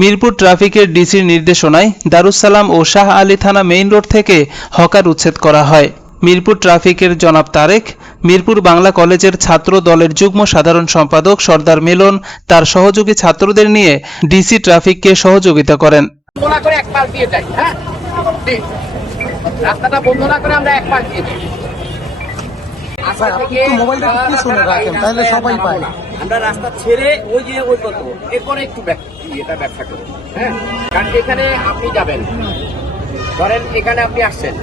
মিরপুর ট্রাফিকের ডিসির নির্দেশনায় দারুস সালাম ও শাহ আলী থানা মেইন রোড থেকে হকার উচ্ছেদ করা হয়। মিরপুর ট্রাফিকের জনাব তারেক, মিরপুর বাংলা কলেজের ছাত্র দলের যুগ্ম সাধারণ সম্পাদক সর্দার মিলন তার সহযোগী ছাত্রদের নিয়ে ডিসি ট্রাফিককে সহযোগিতা করেন। রাস্তাটা বন্ধ না করে আমরা এক পাশ দিয়ে যাই। আমরা রাস্তা ছেড়ে ওই যে ওই কত এরপরে একটু এটা ব্যবসা করবো, হ্যাঁ, কারণ এখানে আপনি যাবেন, ধরেন এখানে আপনি আসছেন,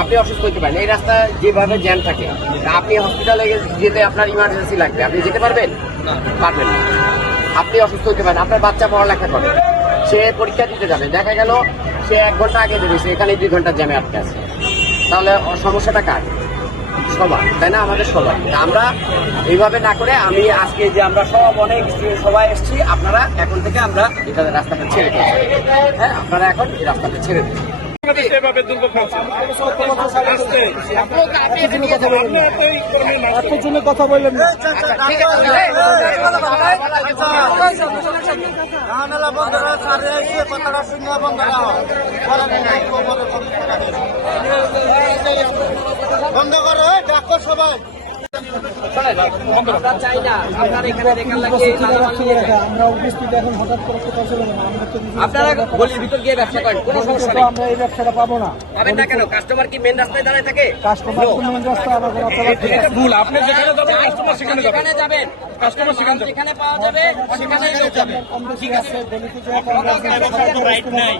আপনি অসুস্থ হতে পারেন, এই রাস্তা যেভাবে জ্যাম থাকে, আপনি হসপিটালে যেতে আপনার ইমার্জেন্সি লাগবে, আপনি যেতে পারবেন? পারবেন না। আপনি অসুস্থ হতে পারেন, আপনার বাচ্চা পড়ালেখা করে, সে পরীক্ষা দিতে যাবে, দেখা গেল সে 1 ঘন্টা আগে বেরিয়েছে, এখানে 2 ঘন্টা জ্যামে আটকে আছে, তাহলে সমস্যাটা কার? সবার, তাই না? আমাদের সবাই। আমরা এইভাবে না করে আমি আজকে যে আমরা অনেক সবাই এসেছি, আপনারা এখন থেকে আমরা এটা রাস্তাটা ছেড়ে দিচ্ছি, হ্যাঁ, আপনারা এখন এই রাস্তাটা ছেড়ে দিন। কথা বললেন বন্ধ করো, ডাকো সবাই। আপনারা গলির ভিতর গিয়ে ব্যবসা করেন, কোনো সমস্যা নেই, আমরা এই ব্যবসাটা পাবো না। পাবেন না কেন? কাস্টমার কি মেন রাস্তায় দাঁড়ায় থাকে? কাস্টমার মেন রাস্তায় ভুল, আপনি যেখানে যাবেন কাস্টমার সেখানে যাবেন, কাস্টমার সেখানে পাওয়া যাবে, সেখানে যাবেন। ঠিক আছে, রাইট নাই,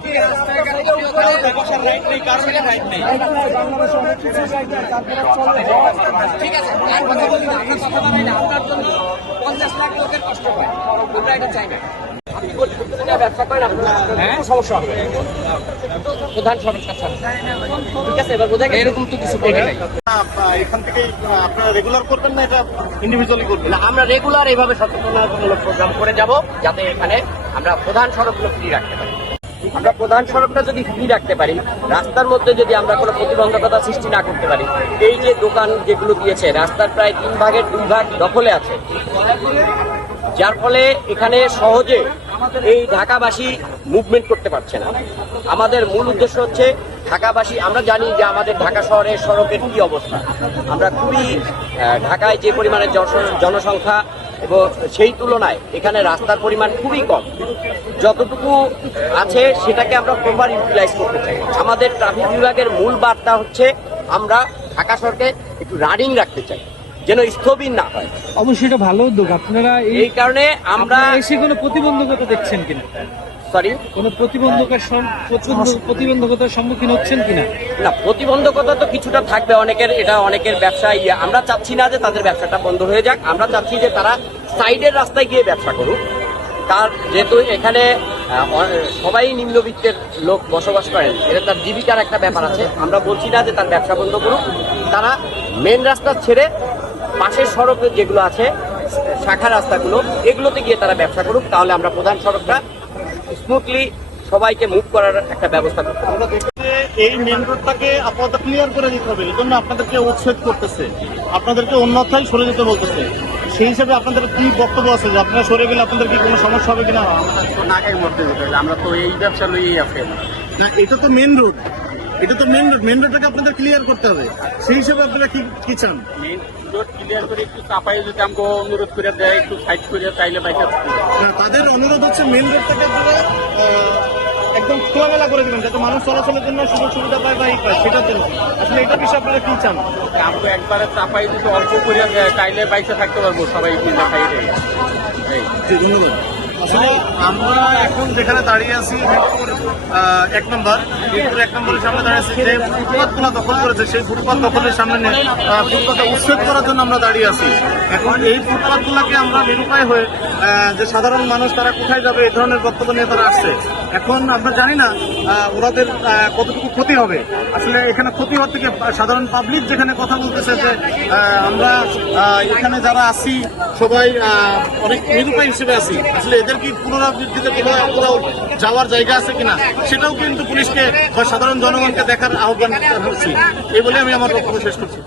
বসার রাইট নেই, কারণ রাইট নেই। ঠিক আছে, আপনার জন্য 50 লাখ লোকের কষ্ট হয়, ওটা এটা চাইবে। ব্যবসা করেন, হ্যাঁ, সমস্যা হবে। প্রধান সড়কটা ঠিক আছে, এবার বোঝা গেল এরকম তো কিছু এখান থেকে আপনারা রেগুলার করবেন না, এটা ইন্ডিভিজুয়ালি করবেন? না, আমরা রেগুলার এইভাবে সচেতনতামূলক প্রোগ্রাম করে যাব, যাতে এখানে আমরা প্রধান সড়কগুলো ফ্রি রাখতে পারি। আমরা প্রধান সড়কটা যদি ফ্রি রাখতে পারি, রাস্তার মধ্যে যদি আমরা কোনো প্রতিবন্ধকতা সৃষ্টি না করতে পারি, এই যে দোকান যেগুলো দিয়েছে রাস্তার প্রায় 3 ভাগের 2 ভাগ দখলে আছে, যার ফলে এখানে সহজে এই ঢাকাবাসী মুভমেন্ট করতে পারছে না। আমাদের মূল উদ্দেশ্য হচ্ছে ঢাকাবাসী, আমরা জানি যে আমাদের ঢাকা শহরের সড়কের কি অবস্থা, আমরা খুবই ঢাকায় যে পরিমাণে জনসংখ্যা এবং সেই তুলনায় এখানে রাস্তার পরিমাণ খুবই কম, যতটুকু আছে সেটাকে আমরা প্রপার ইউটিলাইজ করতে চাই। আমাদের ট্রাফিক বিভাগের মূল বার্তা হচ্ছে আমরা ঢাকা শহরকে একটু রানিং রাখতে চাই, যেন স্থবির না হয়। অবশ্যই এটা ভালো উদ্যোগ। আপনারা এই কারণে আমরা এসে কোনো প্রতিবন্ধকতা দেখছেন কিনা? সরি, কোনো প্রতিবন্ধকতার সম্মুখীন হচ্ছেন কিনা? না, প্রতিবন্ধকতা তো কিছুটা থাকবে, অনেকের ব্যবসা, আমরা চাচ্ছি না যে তাদের ব্যবসাটা বন্ধ হয়ে যাক, আমরা চাচ্ছি যে তারা সাইডের রাস্তায় গিয়ে ব্যবসা করুক। তার যেহেতু এখানে সবাই নিম্নবিত্তের লোক বসবাস করেন, এটা তার জীবিকার একটা ব্যাপার আছে, আমরা বলছি না যে তার ব্যবসা বন্ধ করুক, তারা মেন রাস্তা ছেড়ে পাশের সড়কে যেগুলো আছে, শাখা রাস্তাগুলো, এগুলোতে গিয়ে তারা ব্যবসা করুক, তাহলে আমরা প্রধান সড়কটা স্মুথলি সবাইকে মুভ করার একটা ব্যবস্থা করতে আমরা দেখছি এই মেন রোডটাকে আপাতত ক্লিয়ার করে দিতে হবে, এই জন্য আপনাদেরকে উচ্ছেদ করতেছে, আপনাদেরকে অন্যথায় সরে যেতে বলতেছে। সেই হিসাবে আপনাদের কি বক্তব্য আছে যে আপনারা সরে গেলে আপনাদের কি কোনো সমস্যা হবে কিনা? নাকাই মরতে যেতে হবে, আমরা তো এই ব্যবসা লইয়েই আছে না, এটা তো মেন রোড, এটা তো মেন রোডটাকে আপনাদের ক্লিয়ার করতে হবে। সেই হিসাবে আপনারা কি চান? মেন রোড ক্লিয়ার করে একটু চাপাই যদি আমাকে অনুরোধ করে দেয়, একটু সাইড করে চাইলে বাইকে তাদের অনুরোধ হচ্ছে মেন রোডটাকে আপনারা একদম খোলামেলা করে দেবেন, যাতে মানুষ চলাচলের জন্য সুযোগ সুবিধা পায় বা পায়, সেটার জন্য। আসলে এটা বিষয়ে আপনারা কি চান? আমাকে একবারে চাপাই যদি অল্প করে দেয়, চাইলে বাইকে থাকতে পারবো সবাই মিলে খাই দেয়। ধন্যবাদ। আসলে আমরা এখন যেখানে দাঁড়িয়ে আছি মিরপুর 1 নম্বর, মিরপুর 1 নম্বরের সামনে দাঁড়িয়ে আছি, যে ফুটপাতগুলো দখল করেছে সেই ফুটপাত দখলের সামনে ফুটপাতে উচ্ছেদ করার জন্য আমরা দাঁড়িয়ে আছি। এখন এই ফুটপাতগুলোকে আমরা নিরুপায় হয়ে যে সাধারণ মানুষ তারা কোথায় যাবে এই ধরনের বক্তব্য নিয়ে তারা আসছে। এখন আমরা জানি না ওনাদের কতটুকু ক্ষতি হবে। আসলে এখানে ক্ষতি হওয়ার থেকে সাধারণ পাবলিক যেখানে কথা বলতেছে যে আমরা এখানে যারা আছি সবাই অনেক নিরুপায় হিসেবে আছি, আসলে এদের কি পুনরাবৃত্তিতে কোথাও যাওয়ার জায়গা আছে কিনা সেটাও কিন্তু পুলিশকে বা সাধারণ জনগণকে দেখার আহ্বান করছি। এই বলে আমি আমার বক্তব্য শেষ করছি।